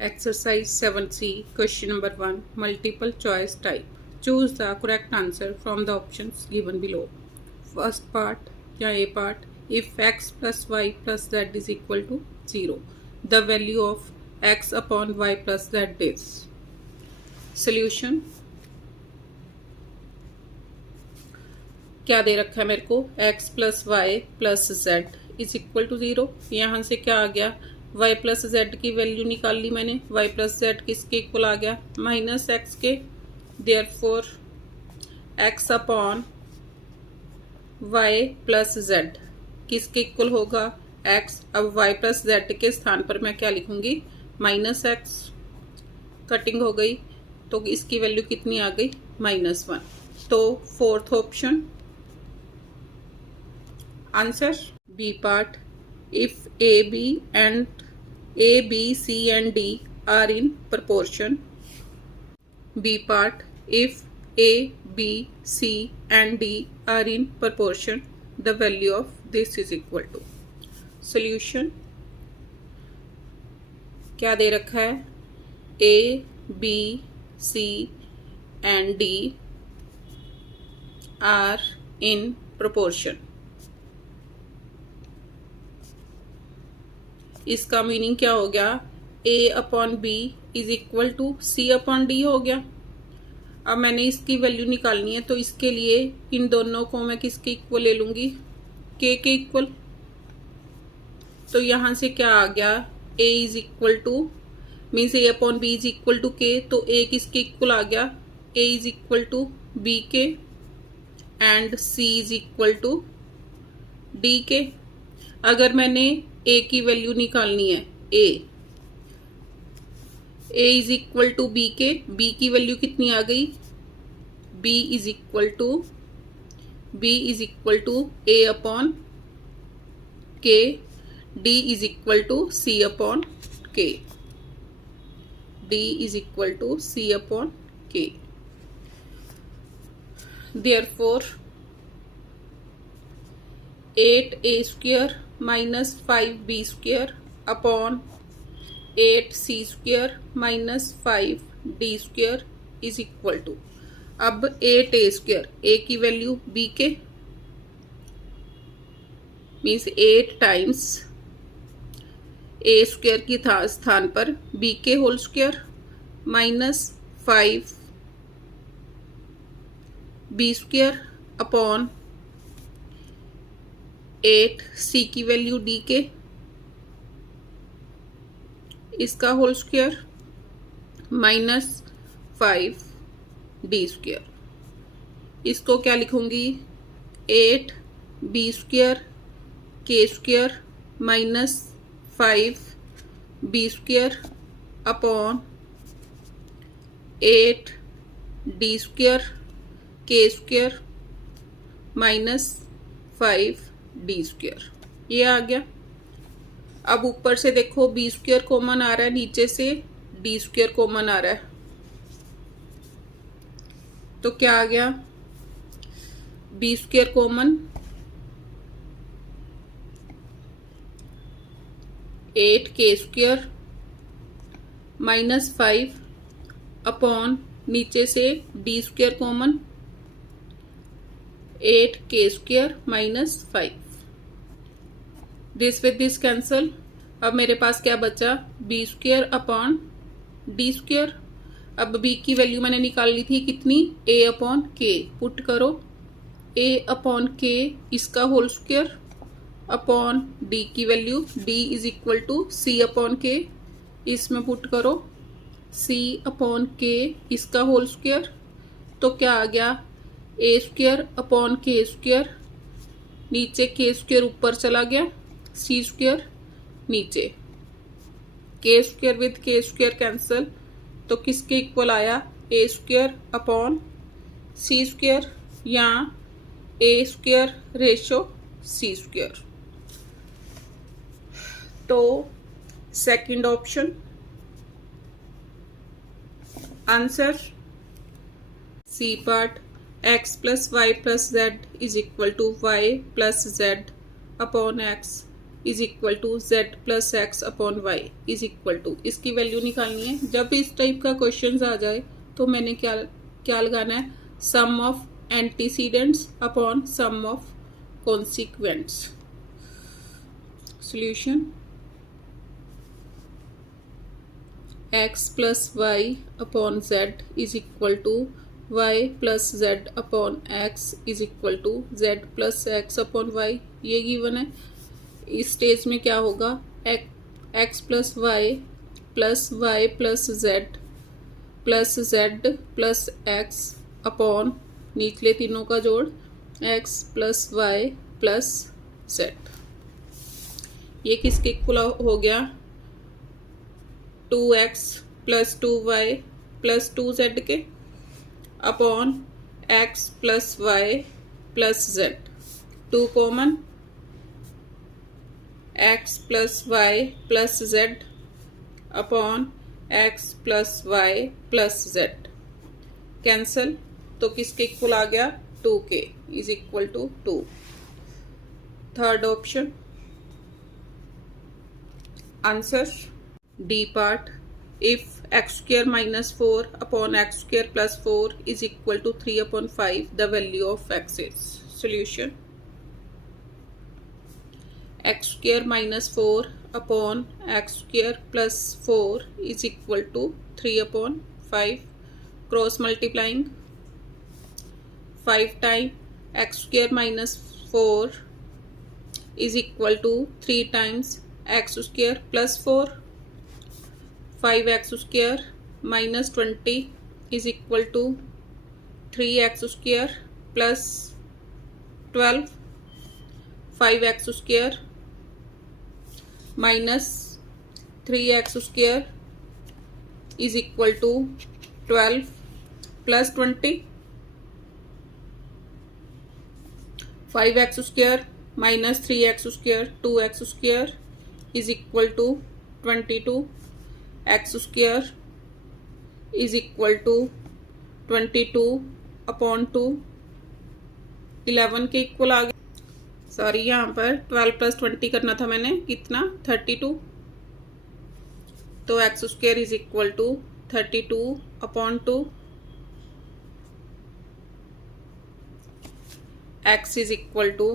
Exercise 7C, question number 1, multiple choice type. Choose the correct answer from the options given below. First part या A part, if x plus y plus z is equal to 0, the value of x upon y plus z is. Solution. क्या दे रखा है मेरे को, x plus Y plus Z is equal to 0. यहाँ से क्या आ गया, y प्लस जेड की वैल्यू निकाल ली मैंने. y प्लस जेड किसके इक्वल आ गया, माइनस एक्स के. Therefore x upon y plus Z किसके इक्वल होगा, x. अब y प्लस जेड के स्थान पर मैं क्या लिखूंगी, माइनस एक्स. कटिंग हो गई तो इसकी वैल्यू कितनी आ गई, -1. तो fourth option answer. B part, if A, B, C and D are in proportion. B part, if A, B, C and D are in proportion, the value of this is equal to. Solution. क्या दे रखा है, A, B, C and D are in proportion. इसका meaning क्या हो गया, A upon B is equal to C upon D हो गया. अब मैंने इसकी वैल्यू निकालनी है तो इसके लिए इन दोनों को मैं किसके इक्वल ले लूंगी, K के इक्वल. तो यहां से क्या आ गया, A is equal to means A upon B is equal to K. तो A किसके इक्वल आ गया, A is equal to B के and C is equal to D के. अगर मैंने A की वैल्यू निकालनी है, A is equal to B K, B की वैल्यू कितनी आ गई, B is equal to A upon K, D is equal to C upon K, D is equal to C upon K. Therefore 8A square minus 5B square upon 8C square minus 5D square is equal to. अब 8A square, A की value B के means 8 times A square की स्थान पर B के whole square minus 5B square upon 8C की value D के, इसका whole square minus 5D square. इसको क्या लिखूंगी, 8B square K square minus 5B square upon 8D square K square minus 5D square. ये आ गया. अब ऊपर से देखो B स्क्वायर कॉमन आ रहा है, नीचे से D स्क्वायर कॉमन आ रहा है. तो क्या आ गया, B square common 8K square minus 5 upon नीचे से D square common 8K square minus 5. This with this cancel. अब मेरे पास क्या बचा, B square upon D square. अब B की वैल्यू मैंने निकाल ली थी कितनी, A अपॉन K. पुट करो A अपॉन K इसका होल स्क्वायर अपॉन D की value, D is equal to C upon K. इसमें पुट करो C अपॉन K इसका होल स्क्वायर. तो क्या आ गया, A square upon K square, नीचे K स्क्वायर ऊपर चला गया, C स्क्वायर नीचे, K square with K square cancel. तो किसके इक्वल आया, A square upon C square या A square ratio C square. तो second option answer. C part, x plus Y plus Z is equal to Y plus Z upon X. Is equal to Z plus X upon Y is equal to, इसकी value निकालनी है। जब इस type का question आ जाए तो मैंने क्या क्या लगाना है, sum of antecedents upon sum of consequents. Solution, X plus Y upon Z is equal to Y plus Z upon X is equal to Z plus X upon Y, ये given है। इस स्टेज में क्या होगा, X plus Y plus Z plus X upon निचले तीनों का जोड़ X plus Y plus Z. ये किसके इक्वल हो गया, 2x plus 2y plus 2z के upon x plus Y plus z। 2 कॉमन, x plus Y plus z upon x plus Y plus z cancel, तो किसके इक्वल आ गया, 2k is equal to 2। Third option answer D part, if x square minus 4 upon x square plus 4 is equal to 3 upon 5 the value of x is. Solution, x square minus 4 upon x square plus 4 is equal to 3 upon 5, cross multiplying 5 time x square minus 4 is equal to 3 times x square plus 4, 5x square minus 20 is equal to 3x square plus 12, 5x square minus 3x square is equal to 12 plus 20, 5x square minus 3x square 2x square is equal to 22, x square is equal to 22 upon 2, 11 के equal आ गया। Sorry, यहाँ पर 12 plus 20 करना था मैंने, कितना 32, तो x square is equal to 32 upon 2, x is equal to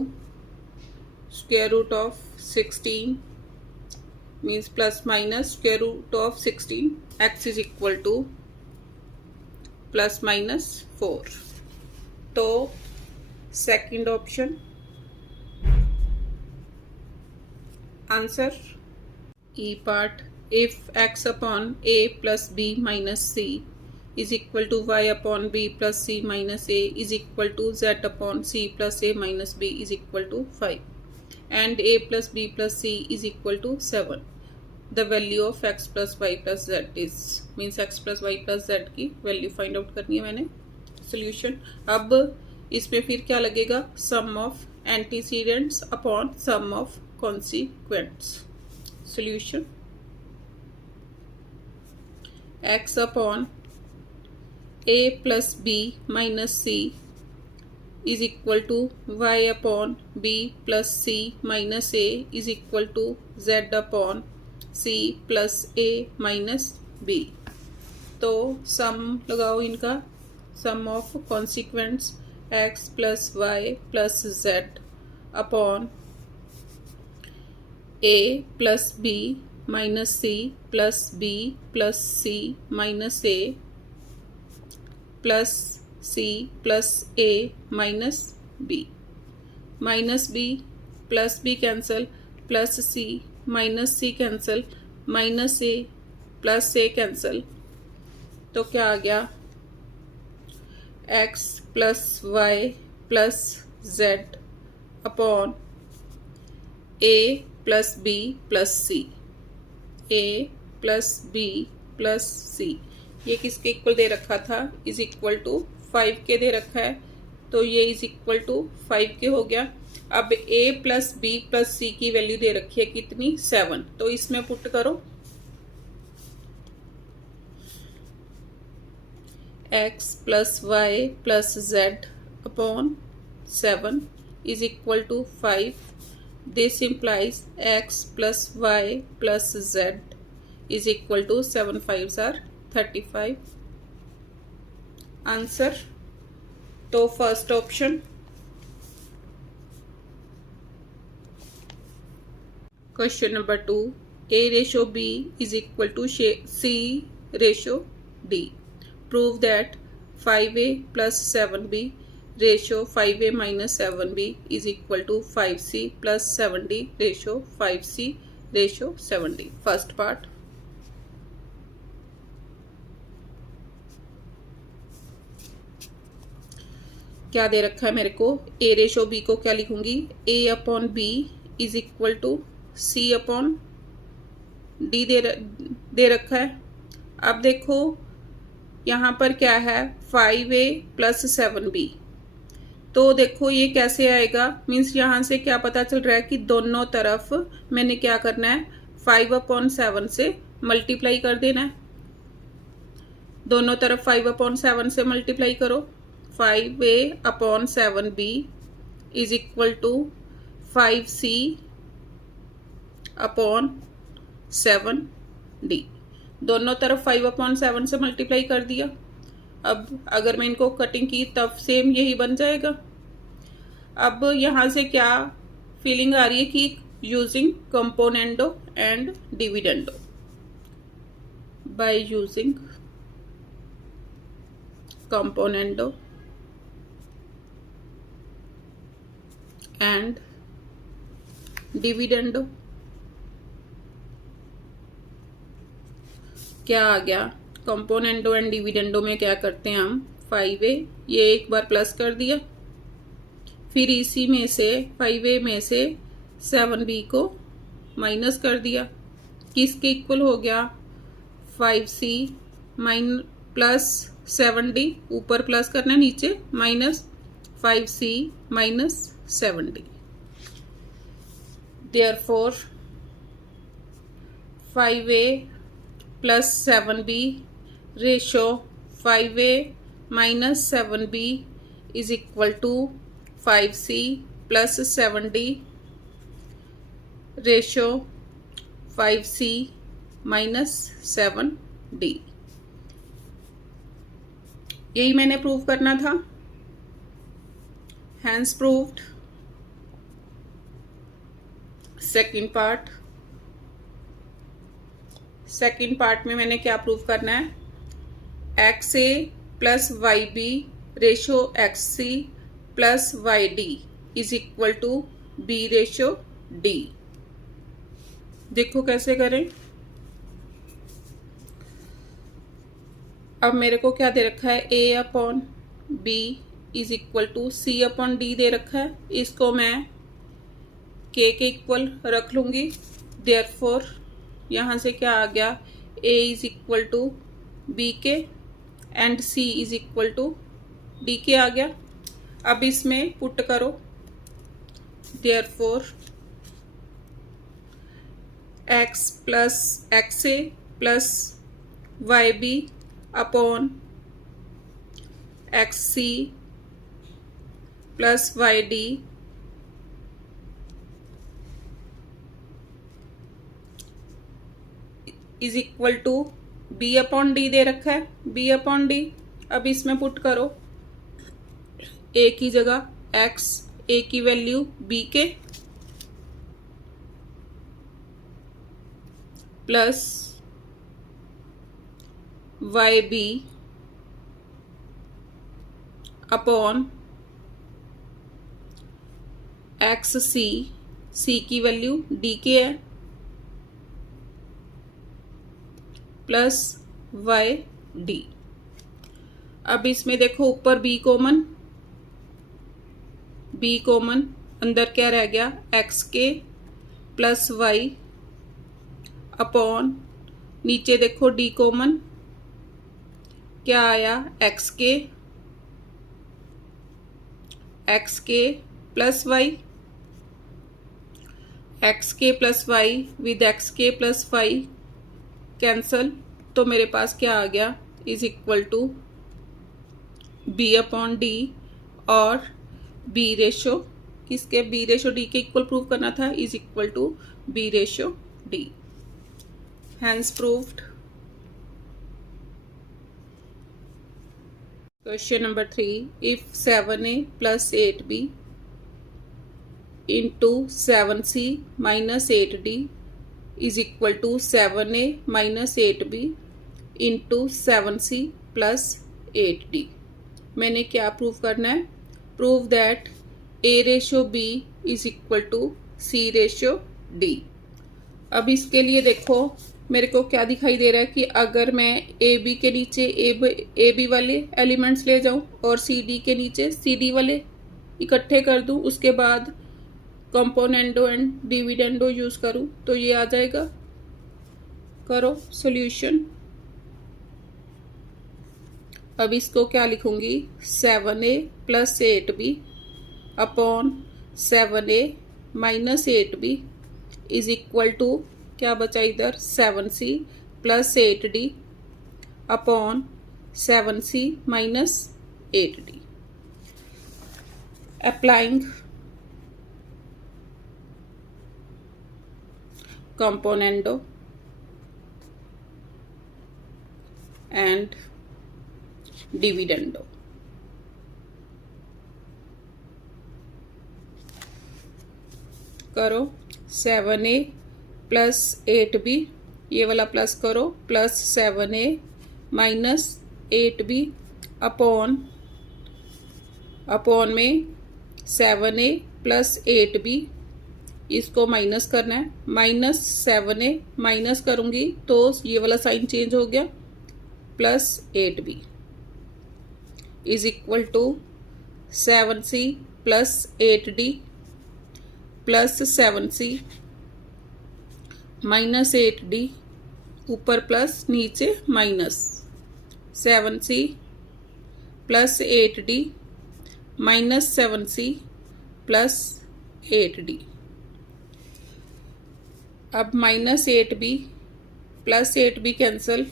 square root of 16 means plus minus square root of 16, x is equal to plus minus 4। तो second option answer E part, if x upon a plus b minus c is equal to y upon b plus c minus a is equal to z upon c plus a minus b is equal to 5 and a plus b plus c is equal to 7, the value of x plus Y plus Z is, means x plus Y plus z की value find out करनी है मैंने। Solution, अब इसमें फिर क्या लगेगा, sum of antecedents upon sum of consequents. Solution, x upon a plus b minus c is equal to y upon b plus c minus a is equal to z upon c plus a minus b। तो sum लगाओ इनका, sum of consequents x plus Y plus Z upon a plus b minus c plus b plus c minus a plus c plus a minus b, minus b plus b cancel, plus c minus c cancel, minus a plus a cancel, तो क्या आ गया, x plus Y plus Z upon a plus b plus c, a plus b plus c, ये किसके equal दे रखा था, is equal to 5 के दे रखा है, तो ये इज इक्वल टू 5 के हो गया। अब a plus b plus c की वैल्यू दे रखी है कितनी, 7, तो इसमें पुट करो x plus Y plus Z upon 7 is equal to 5, this implies x plus y plus z is equal to 7 5s are 35. Answer तो first option. Question number 2, a ratio b is equal to c ratio d. Prove that 5a plus 7b ratio 5a minus 7b is equal to 5c plus 7d ratio 5c ratio 7d. First part. क्या दे रखा है मेरे को? a ratio b को क्या लिखूंगी? a upon b is equal to c upon d दे रखा है. अब देखो यहाँ पर क्या है? 5a plus 7b. तो देखो ये कैसे आएगा? मीन्स यहाँ से क्या पता चल रहा है कि दोनों तरफ मैंने क्या करना है? 5/7 से मल्टीप्लाई कर देना है. दोनों तरफ 5/7 से मल्टीप्लाई करो. 5a/7b is equal to 5c upon 7d. दोनों तरफ 5/7 से मल्टीप्लाई कर दिया. अब अगर मैं इनको कटिंग की तब सेम यही बन जाएगा. अब यहाँ से क्या फीलिंग आ रही है कि using componendo and dividendo. By using componendo and dividendo क्या आ गया? कंपोनेंडो एंड डिविडेंडो में क्या करते हैं हम? 5a ये एक बार प्लस कर दिया, फिर इसी में से 5a में से 7b को माइनस कर दिया. किसके इक्वल हो गया? 5c plus 7d. ऊपर प्लस करना, नीचे minus 5c minus 7d. Therefore 5a plus 7b ratio 5a minus 7b is equal to 5c plus 7d ratio 5c minus 7d. यही मैंने प्रूव करना था. Hence proved. Second part. Second part में मैंने क्या प्रूव करना है? X A plus Y b ratio x C plus Y D is equal to b ratio d. देखो कैसे करें. अब मेरे को क्या दे रखा है? A upon B is equal to C upon D दे रखा है. इसको मैं के इक्वल रख लूंगी. देयरफॉर यहाँ से क्या आ गया? a is equal to B के and c is equal to D के आ गया. अब इसमें पुट करो. Therefore x plus X A plus Y B upon X C plus Y D is equal to B upon D दे रखा है. B upon D. अब इसमें पुट करो. ए की जगह एक्स, ए की वैल्यू बी के plus Y B upon X C, C की वैल्यू डी के है प्लस वाई डी. अब इसमें देखो ऊपर बी कॉमन, बी कॉमन, अंदर क्या रह गया? X k plus Y upon नीचे देखो डी कॉमन, क्या आया? X k plus y. X k plus y with x k plus y cancel. तो मेरे पास क्या आ गया? Is equal to B upon d और बी रेशो किसके, बी रेशो डी के इक्वल प्रूव करना था, is equal to b ratio d. Hence proved. Question number 3, if 7a plus 8b into 7c minus 8d is equal to 7a minus 8b into 7c plus 8d, मैंने क्या prove करना है, prove that a ratio b is equal to c ratio d। अब इसके लिए देखो मेरे को क्या दिखाई दे रहा है कि अगर मैं ए बी के नीचे ए बी वाले एलिमेंट्स ले जाऊं और सी डी के नीचे सी डी वाले इकट्ठे कर दूं, उसके बाद कंपोनेंडो एंड डिविडेंडो यूज करूं तो ये आ जाएगा। करो सॉल्यूशन। अब इसको क्या लिखूंगी, 7a plus 8b upon 7a minus 8b is equal to, क्या बचा इधर, 7c plus 8d upon 7c minus 8d। Applying componendo and dividendo। करो 7a प्लस 8b, ये वाला प्लस करो, plus 7a minus 8b upon में 7a प्लस 8b, इसको minus करना है, माइनस 7a माइनस करूंगी तो ये वाला साइन चेंज हो गया, plus 8b is equal to 7c plus 8d plus 7c minus 8d, ऊपर प्लस नीचे minus, 7c plus 8d minus 7c plus 8d। अब minus 8b plus 8b cancel,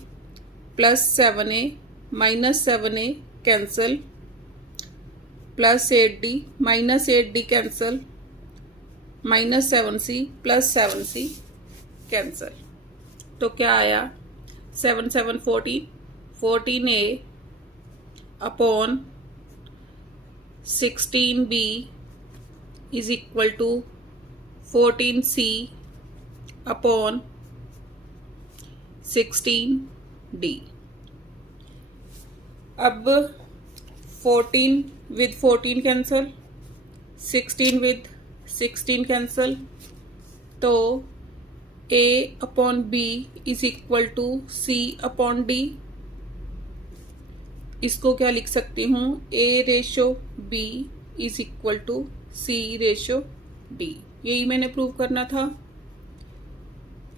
plus 7a minus 7a cancel, plus 8d minus 8d cancel, minus 7c plus 7c cancel. तो क्या आया, 7 7 14, 14a upon 16b is equal to 14c upon 16d। अब 14 with 14 cancel, 16 with 16 cancel, तो a upon b is equal to c upon d। इसको क्या लिख सकती हूँ, a ratio b is equal to c ratio d। यही मैंने prove करना था,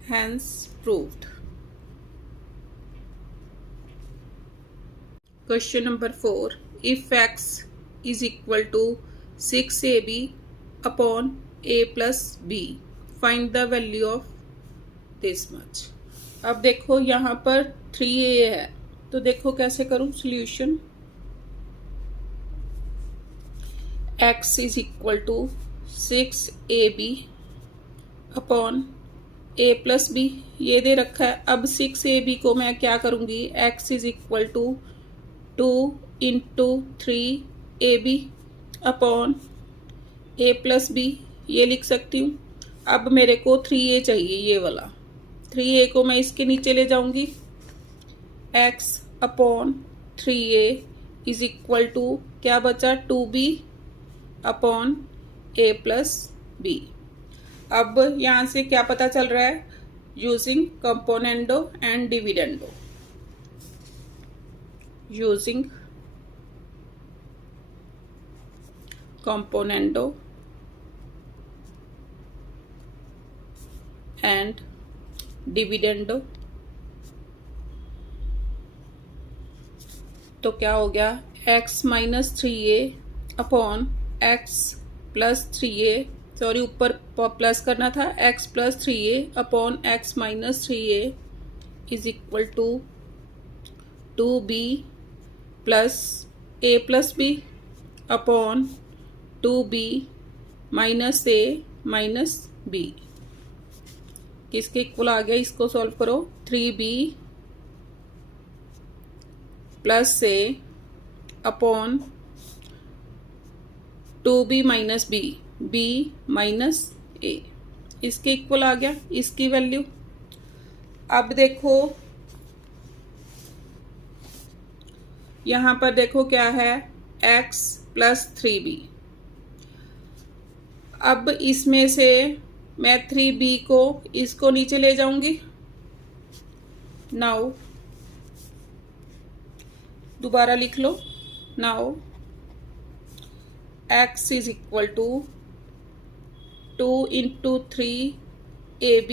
hence proved. Question number 4, if x is equal to 6ab upon a plus b, find the value of this much. अब देखो यहाँ पर 3a है, तो देखो कैसे करूं solution. x is equal to 6ab upon a plus b, ये दे रखा है। अब 6ab को मैं क्या करूंगी, x is equal to 2 into 3ab upon a plus b, ये लिख सकती हूँ। अब मेरे को 3a चाहिए, ये वाला 3a को मैं इसके नीचे ले जाऊंगी, x upon 3a is equal to, क्या बचा, 2b upon a plus b। अब यहाँ से क्या पता चल रहा है, using componendo and dividendo, using componendo and dividendo, तो क्या हो गया, x minus 3a upon x plus 3a, sorry ऊपर प्लस करना था, x plus 3a upon x minus 3a is equal to 2b plus a plus b upon 2b minus A minus B किसके equal आ गया, इसको solve करो। 3b plus A upon 2b minus B, B minus A, इसके equal आ गया इसकी value. अब देखो यहां पर देखो क्या है, x प्लस 3b। अब इसमें से मैं 3b को इसको नीचे ले जाऊंगी। नाउ दोबारा लिख लो। Now x is equal to 2 into 3ab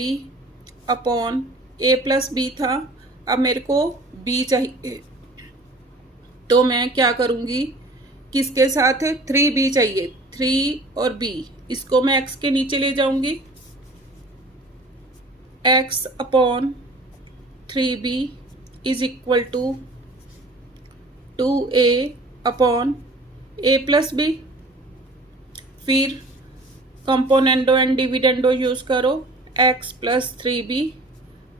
upon a plus B था। अब मेरे को b चाहिए, तो मैं क्या करूंगी, किसके साथ 3b चाहिए, 3 और b, इसको मैं x के नीचे ले जाऊंगी। x upon 3b is equal to 2a upon a plus b. फिर कंपोनेंडो एंड डिविडेंडो यूज करो। x plus 3b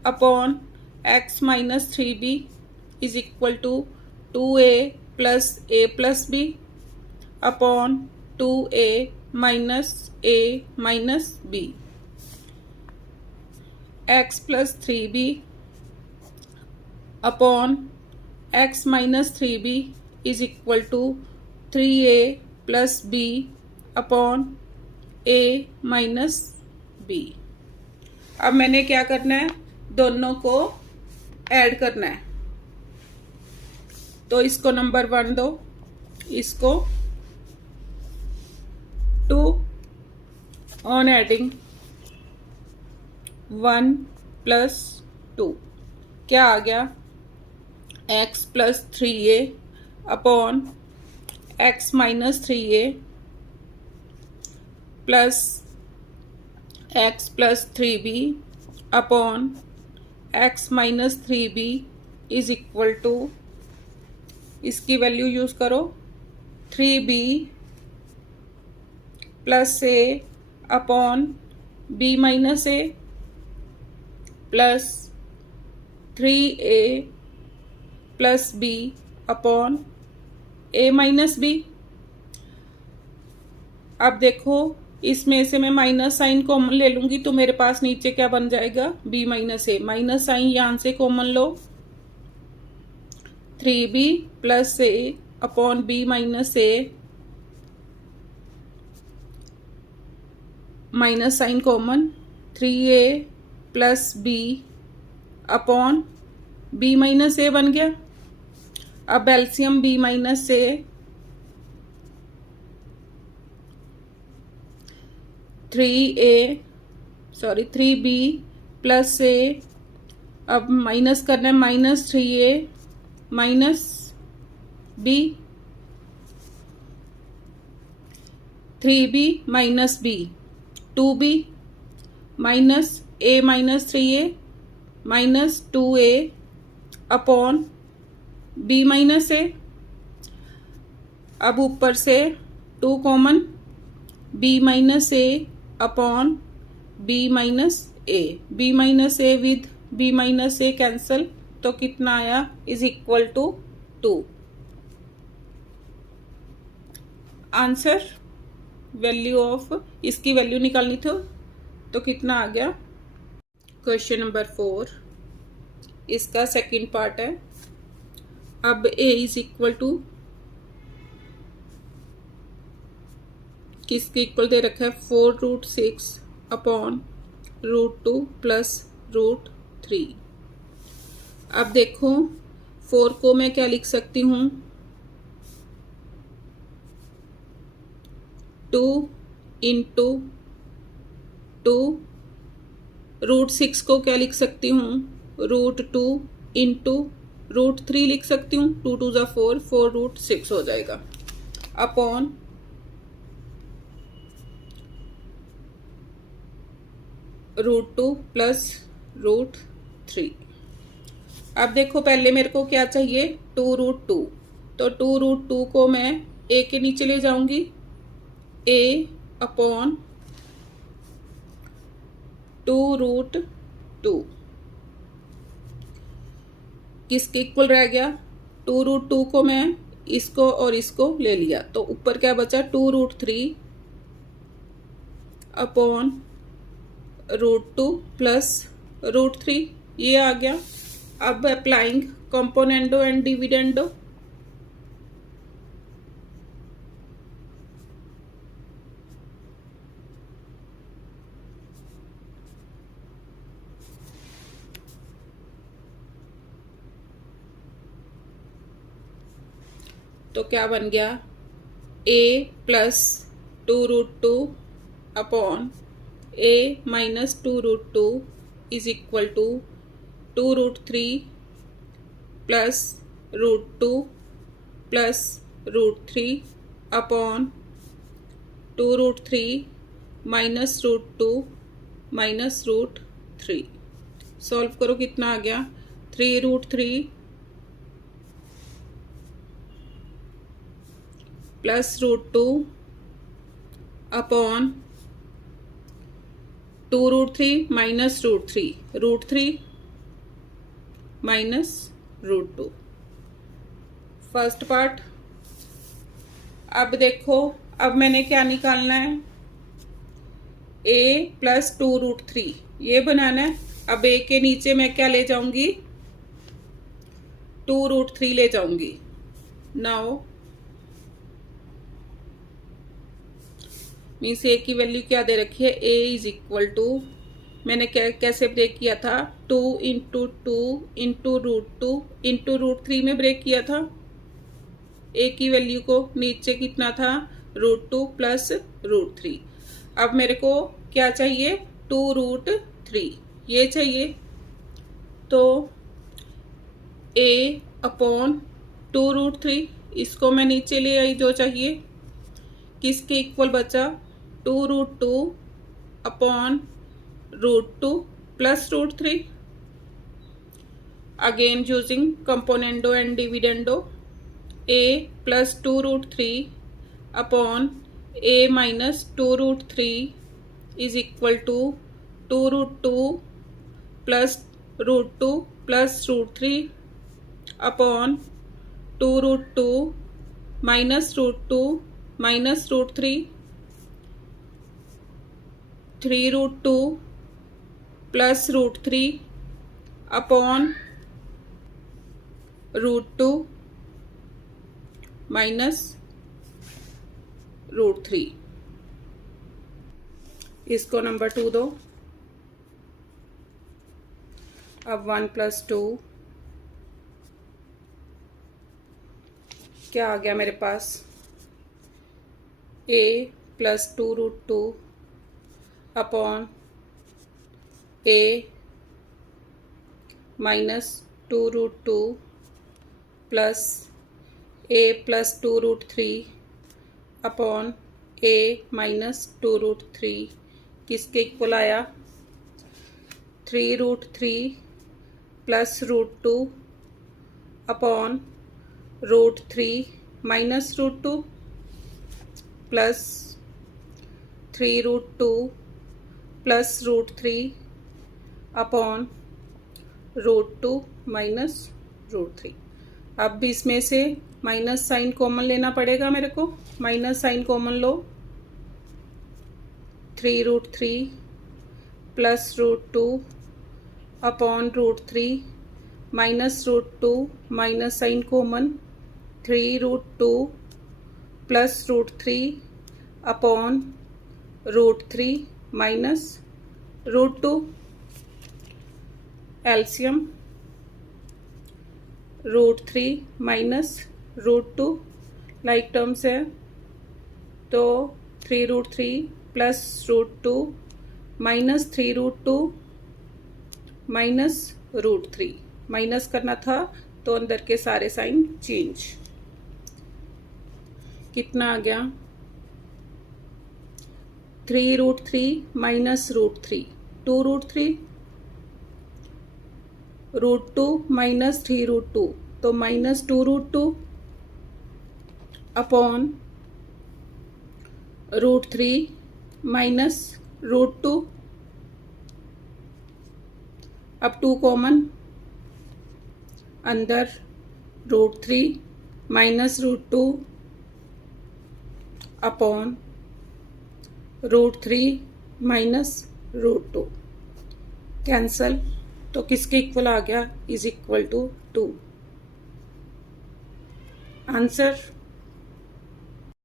upon x minus 3b is equal to 2a plus a plus b upon 2a minus a minus b। x plus 3b upon x minus 3b is equal to 3a plus b upon a minus b। अब मैंने क्या करना है, दोनों को add करना है। तो इसको नंबर 1 दो, इसको 2 ऑन एडिंग 1 प्लस 2 क्या आ गया, x plus 3a upon x minus 3a plus x plus 3b upon x minus 3b is equal to, इसकी वैल्यू यूज करो, 3b plus a upon b minus a plus 3a plus b upon a minus b। अब देखो इसमें से मैं minus sign common ले लूंगी, तो मेरे पास नीचे क्या बन जाएगा, b minus a, minus sign यहां से कॉमन लो, 3b plus a upon b minus a, minus sign common, 3a plus b upon b minus a बन गया। अब LCM b minus a, 3b plus a, अब माइनस करना है, minus 3a minus b, 3b minus b, 2b minus a minus 3a minus 2a upon b minus a। अब ऊपर से 2 common, b minus a upon b minus a, b minus a with b minus a cancel, तो कितना आया, is equal to 2। Answer value of, इसकी value निकालनी थी, तो कितना आ गया। क्वेश्चन नंबर 4 इसका सेकंड पार्ट है। अब a इज इक्वल टू, किसके इक्वल दे रखा है, 4√6 अपॉन √2 प्लस √3। अब देखो 4 को मैं क्या लिख सकती हूँ, 2 इंटू 2, √6 को क्या लिख सकती हूँ, √2 इंटू √3 लिख सकती हूँ, 2 2 जा 4, 4√6 हो जाएगा अपॉन √2 प्लस √3। अब देखो पहले मेरे को क्या चाहिए, 2√2, तो 2√2 को मैं a के नीचे ले जाऊंगी, a अपॉन 2√2 किसके इक्वल रह गया? 2√2 को मैं इसको और इसको ले लिया तो ऊपर क्या बचा? 2√3 अपॉन √2 प्लस √3 ये आ गया। अब अप्लाइंग कंपोनेंडो एंड डिविडेंडो, तो क्या बन गया? a plus 2√2 upon a minus 2√2 is equal to 2√3 plus √2 plus √3 upon 2√3 minus √2 minus √3। Solve करो, कितना आ गया? 3√3 plus √2 upon 2√3 minus √3 minus √2। First part. अब देखो, अब मैंने क्या निकालना है? a प्लस 2√3 ये बनाना है। अब a के नीचे मैं क्या ले जाऊंगी? 2√3 ले जाऊंगी। नाउ मीन्स ए की वैल्यू क्या दे रखी है? a इज इक्वल टू, मैंने कैसे ब्रेक किया था? 2 इंटू 2 इंटू √2 इंटू √3 में ब्रेक किया था। a की वैल्यू को नीचे कितना था? √2 प्लस √3। अब मेरे को क्या चाहिए? 2√3 ये चाहिए। तो a अपॉन 2√3 इसको मैं नीचे ले आई, जो चाहिए। किसके इक्वल बचा? 2√2 upon √2 plus √3। Again using componendo and dividendo, a plus 2√3 upon a minus 2√3 is equal to 2√2 plus √2 plus √3 upon 2√2 minus √2 minus √3, 3√2 plus √3 upon √2 minus √3। इसको नंबर 2 दो। अब 1 प्लस 2 क्या आ गया मेरे पास? a plus 2√2 upon a minus 2√2 plus a plus 2√3 upon a minus 2√3 किसके equal आया? 3√3 plus √2 upon √3 minus √2 plus 3√2 plus √3 upon √2 minus √3। अब भी इसमें से माइनस साइन कॉमन लेना पड़ेगा मेरे को। माइनस साइन कॉमन लो। 3√3 plus √2 upon √3 minus √2 minus sign common 3√2 plus √3 upon √3 minus √2। LCM √3 minus √2 like terms है, तो 3√3 प्लस √2 माइनस 3√2 माइनस √3। माइनस करना था तो अंदर के सारे साइन चेंज। कितना आ गया? 3√3 माइनस √3 2√3 √2 माइनस 3√2 तो माइनस 2√2 अपॉन √3 माइनस √2, अब 2 कॉमन, अंदर √3 माइनस √2 अपॉन √3 माइनस √2, कैंसल, तो किसके इक्वल आ गया, इज इक्वल टू 2। आंसर